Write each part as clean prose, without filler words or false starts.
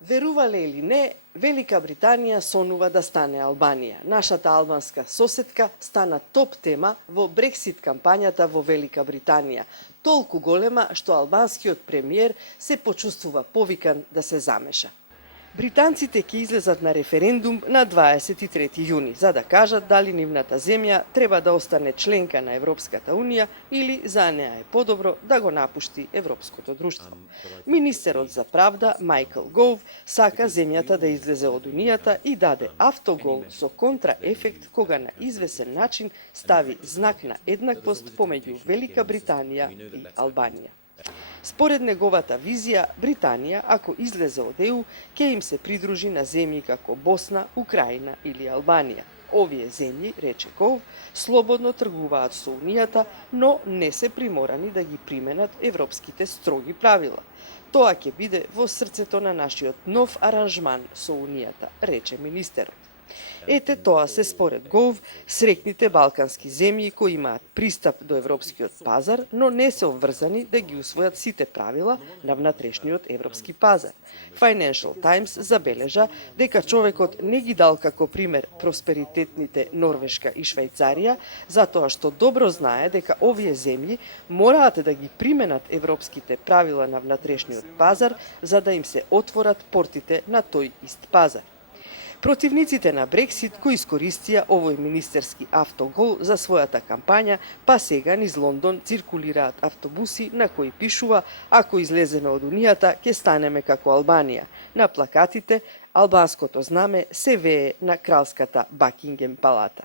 Верувале или не, Велика Британија сонува да стане Албанија. Нашата албанска соседка стана топ тема во Брексит кампањата во Велика Британија. Толку голема што албанскиот премиер се почувствува повикан да се замеша. Британците ќе излезат на референдум на 23 јуни за да кажат дали нивната земја треба да остане членка на Европската Унија или за неа е подобро да го напушти Европското друштво. Министерот за правда Майкл Гов сака земјата да излезе од Унијата и даде автогол со контраефект кога на извесен начин стави знак на еднаквост помеѓу Велика Британија и Албанија. Според неговата визија, Британија, ако излезе од ЕУ, ќе им се придружи на земји како Босна, Украина или Албанија. Овие земји, рече Гов, слободно тргуваат со Унијата, но не се приморани да ги применат европските строги правила. Тоа ќе биде во срцето на нашиот нов аранжман со Унијата, рече министерот. Ете тоа се според Гов срекните балкански земји кои имаат пристап до европскиот пазар, но не се обврзани да ги усвојат сите правила на внатрешниот европски пазар. Financial Times забележа дека човекот не ги дал како пример просперитетните Норвешка и Швајцарија, затоа што добро знае дека овие земји мораат да ги применат европските правила на внатрешниот пазар за да им се отворат портите на тој ист пазар. Противниците на Брексит кои искористија овој министерски автогол за својата кампања, па сега низ Лондон циркулираат автобуси на кои пишува ако излеземе од Унијата ќе станеме како Албанија. На плакатите албанското знаме се вее на кралската Бакингем палата.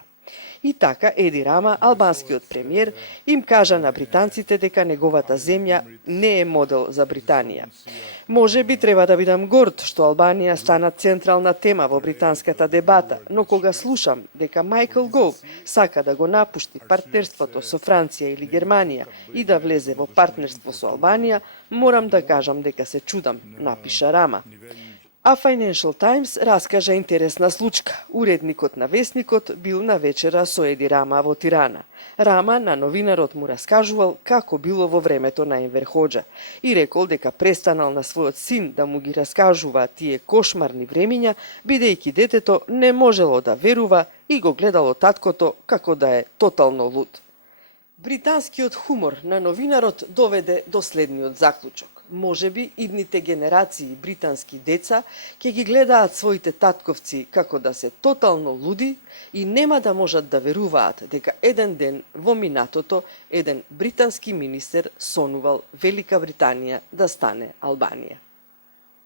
И така Еди Рама, албанскиот премиер, им кажа на британците дека неговата земја не е модел за Британија. Може би треба да бидам горд што Албанија стана централна тема во британската дебата, но кога слушам дека Майкл Гов сака да го напушти партнерството со Франција или Германија и да влезе во партнерство со Албанија, морам да кажам дека се чудам, напиша Рама. А Financial Times раскажа интересна случка. Уредникот на весникот бил на вечера со Еди Рама во Тирана. Рама на новинарот му раскажувал како било во времето на Енвер Хоџа и рекол дека престанал на својот син да му ги раскажува тие кошмарни времиња, бидејќи детето не можело да верува и го гледало таткото како да е тотално луд. Британскиот хумор на новинарот доведе до следниот заклучок. Можеби идните генерации британски деца ќе ги гледаат своите татковци како да се тотално луди и нема да можат да веруваат дека еден ден во минатото еден британски министер сонувал Велика Британија да стане Албанија.